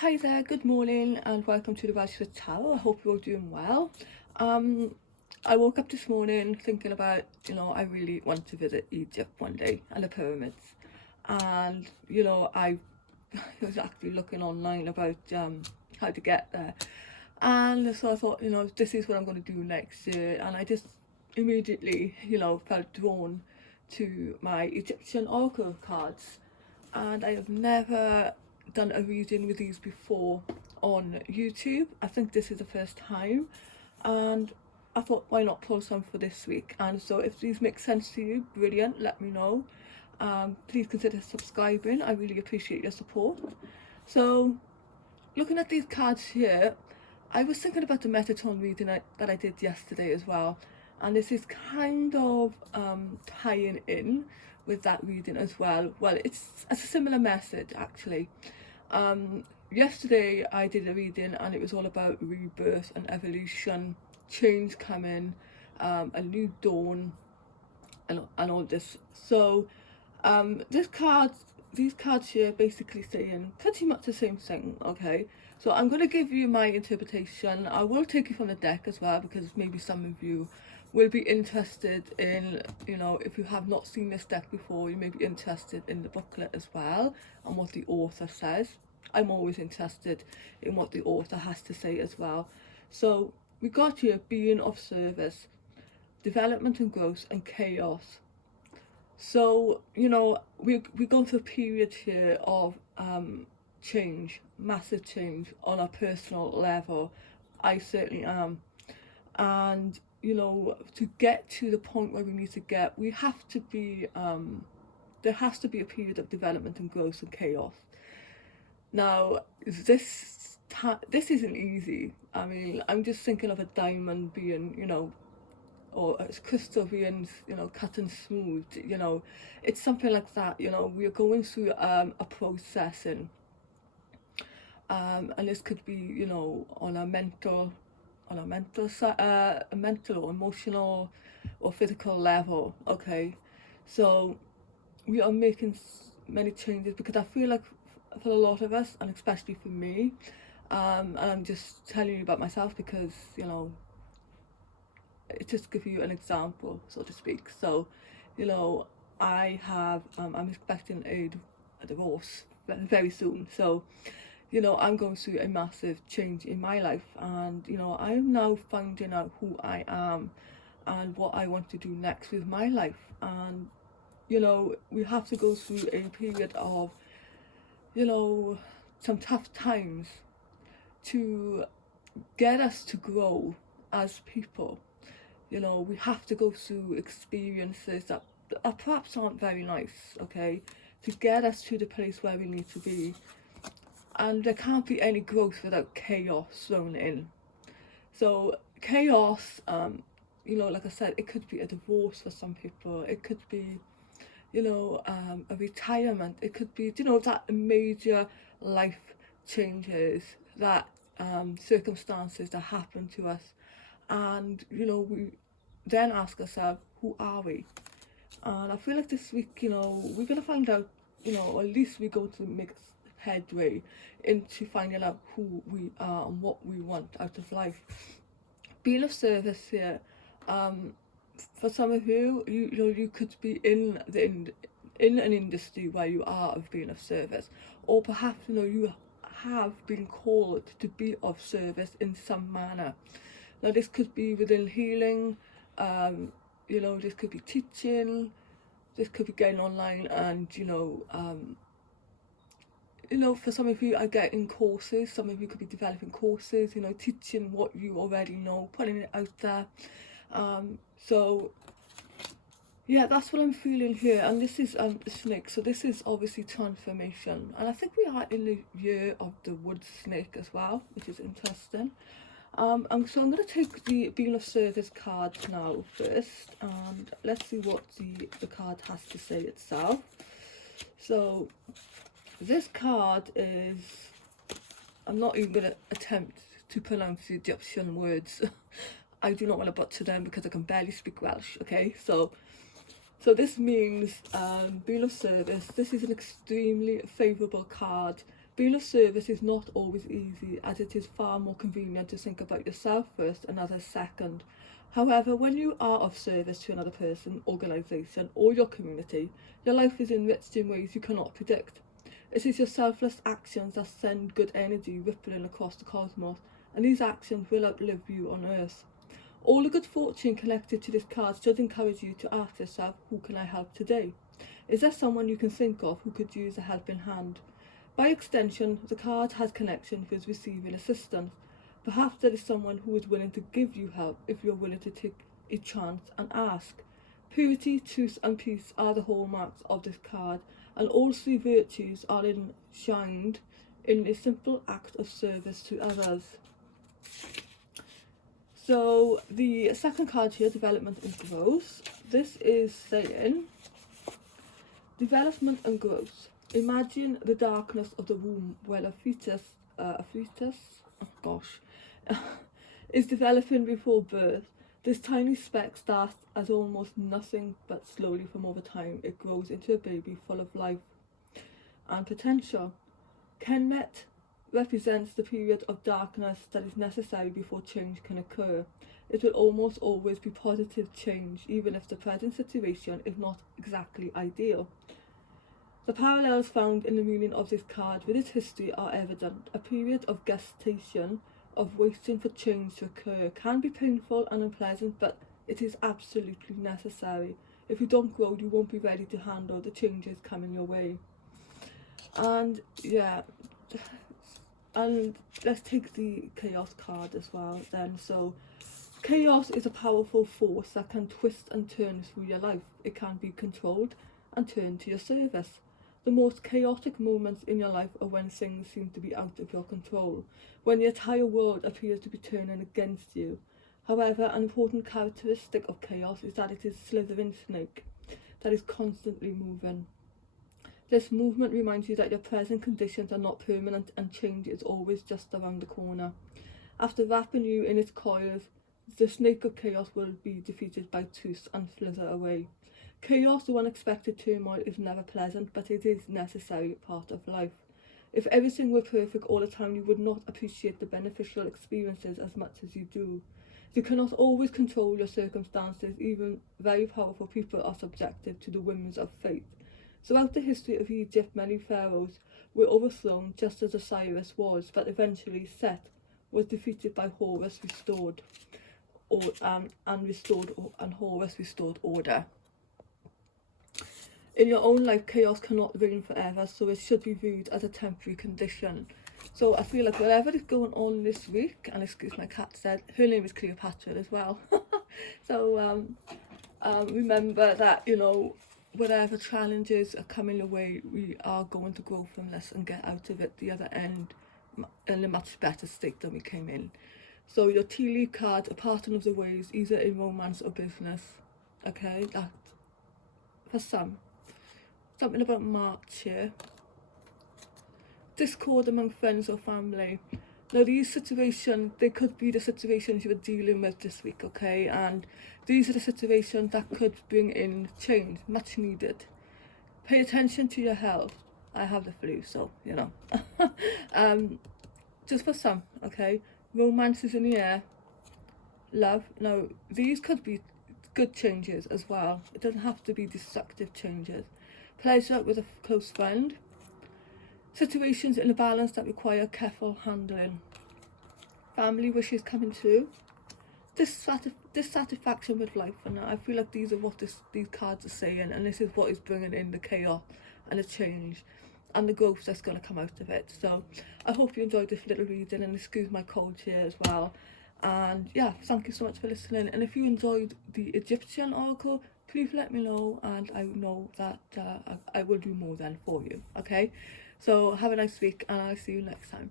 Hi there, good morning and welcome to the Welsh Hotel. I hope you're all doing well. I woke up this morning thinking about, I really want to visit Egypt one day and the pyramids. And, I was actually looking online about how to get there. And so I thought, this is what I'm going to do next year. And I just immediately, felt drawn to my Egyptian oracle cards. And I have never done a reading with these before on YouTube. I think this is the first time. And I thought, why not pull some for this week? And so if these make sense to you, brilliant, let me know. Please consider subscribing. I really appreciate your support. So looking at these cards here, I was thinking about the Metatron reading that I did yesterday as well, and this is kind of tying in with that reading as well. Well, it's a similar message actually. Yesterday I did a reading and it was all about rebirth and evolution, change coming, a new dawn, and all this. So these cards here basically saying pretty much the same thing, okay? So I'm going to give you my interpretation. I will take you from the deck as well because maybe some of you will be interested in, if you have not seen this deck before, you may be interested in the booklet as well and what the author says. I'm always interested in what the author has to say as well. So we got here being of service, development and growth, and chaos. So, we're going through a period here of change, massive change on a personal level. I certainly am. And, to get to the point where we need to get, we have to be, there has to be a period of development and growth and chaos. Now, this isn't easy. I mean, I'm just thinking of a diamond being, or it's crystal being, cut and smooth, it's something like that. We're going through a processing, and this could be, on a mental a mental or emotional or physical level, okay? So we are making many changes because I feel like for a lot of us, and especially for me, and I'm just telling you about myself because, just give you an example, so to speak. So, I'm expecting a divorce very soon. So, I'm going through a massive change in my life, and I'm now finding out who I am and what I want to do next with my life. And we have to go through a period of some tough times to get us to grow as people. We have to go through experiences that perhaps aren't very nice, okay, to get us to the place where we need to be. And there can't be any growth without chaos thrown in. So chaos, like I said, it could be a divorce for some people. It could be, a retirement. It could be, that major life changes, that circumstances that happen to us. And, we then ask ourselves, who are we? And I feel like this week, we're going to find out, or at least we're going to make headway into finding out who we are and what we want out of life. Being of service here, for some of you, you could be in an industry where you are of being of service, or perhaps you have been called to be of service in some manner. Now this could be within healing, this could be teaching, this could be getting online and for some of you are getting courses, some of you could be developing courses, teaching what you already know, putting it out there. So yeah, that's what I'm feeling here. And this is snake, so this is obviously transformation, and I think we are in the year of the wood snake as well, which is interesting. And so I'm going to take the Being of Service card now first, and let's see what the card has to say itself. So this card is, I'm not even going to attempt to pronounce the Egyptian words. I do not want to butcher them because I can barely speak Welsh, okay? So this means being of service. This is an extremely favourable card Being of service is not always easy, as it is far more convenient to think about yourself first and others second. However, when you are of service to another person, organisation or your community, your life is enriched in ways you cannot predict. It is your selfless actions that send good energy rippling across the cosmos, and these actions will outlive you on Earth. All the good fortune connected to this card should encourage you to ask yourself, who can I help today? Is there someone you can think of who could use a helping hand? By extension, the card has connection with receiving assistance. Perhaps there is someone who is willing to give you help if you're willing to take a chance and ask. Purity, truth and peace are the hallmarks of this card, and all three virtues are enshrined in a simple act of service to others. So the second card here, development and growth. This is saying development and growth. Imagine the darkness of the womb while a fetus, is developing before birth. This tiny speck starts as almost nothing, but slowly from over time it grows into a baby full of life and potential. Kenmet represents the period of darkness that is necessary before change can occur. It will almost always be positive change, even if the present situation is not exactly ideal. The parallels found in the meaning of this card with its history are evident. A period of gestation, of waiting for change to occur, can be painful and unpleasant, but it is absolutely necessary. If you don't grow, you won't be ready to handle the changes coming your way. And yeah, and let's take the chaos card as well then. So chaos is a powerful force that can twist and turn through your life. It can be controlled and turned to your service. The most chaotic moments in your life are when things seem to be out of your control, when the entire world appears to be turning against you. However, an important characteristic of chaos is that it is a slithering snake that is constantly moving. This movement reminds you that your present conditions are not permanent and change is always just around the corner. After wrapping you in its coils, the snake of chaos will be defeated by truth and slither away. Chaos or unexpected turmoil is never pleasant, but it is a necessary part of life. If everything were perfect all the time, you would not appreciate the beneficial experiences as much as you do. You cannot always control your circumstances. Even very powerful people are subjected to the whims of fate. Throughout the history of Egypt, many pharaohs were overthrown just as Osiris was, but eventually Set was defeated by Horus and Horus restored order. In your own life, chaos cannot reign forever, so it should be viewed as a temporary condition. So I feel like whatever is going on this week, and excuse my cat said, her name is Cleopatra as well. So remember that, you know, whatever challenges are coming your way, we are going to grow from this and get out of it the other end in a much better state than we came in. So your tea leaf card, a partner of the ways, either in romance or business. Okay, that for some. Something about March here. Discord among friends or family. Now these situations, they could be the situations you are dealing with this week, okay? And these are the situations that could bring in change, much needed. Pay attention to your health. I have the flu, so, you know. Just for some, okay? Romance is in the air. Love. Now, these could be good changes as well. It doesn't have to be destructive changes. Pleasure with a close friend. Situations in a balance that require careful handling. Family wishes coming true. Dissatisfaction with life, and I feel like these are what these cards are saying, and this is what is bringing in the chaos and the change and the growth that's going to come out of it. So I hope you enjoyed this little reading, and excuse my cold here as well. And yeah, thank you so much for listening. And if you enjoyed the Egyptian oracle, please let me know, and I know that I will do more then for you. Okay, so have a nice week, and I'll see you next time.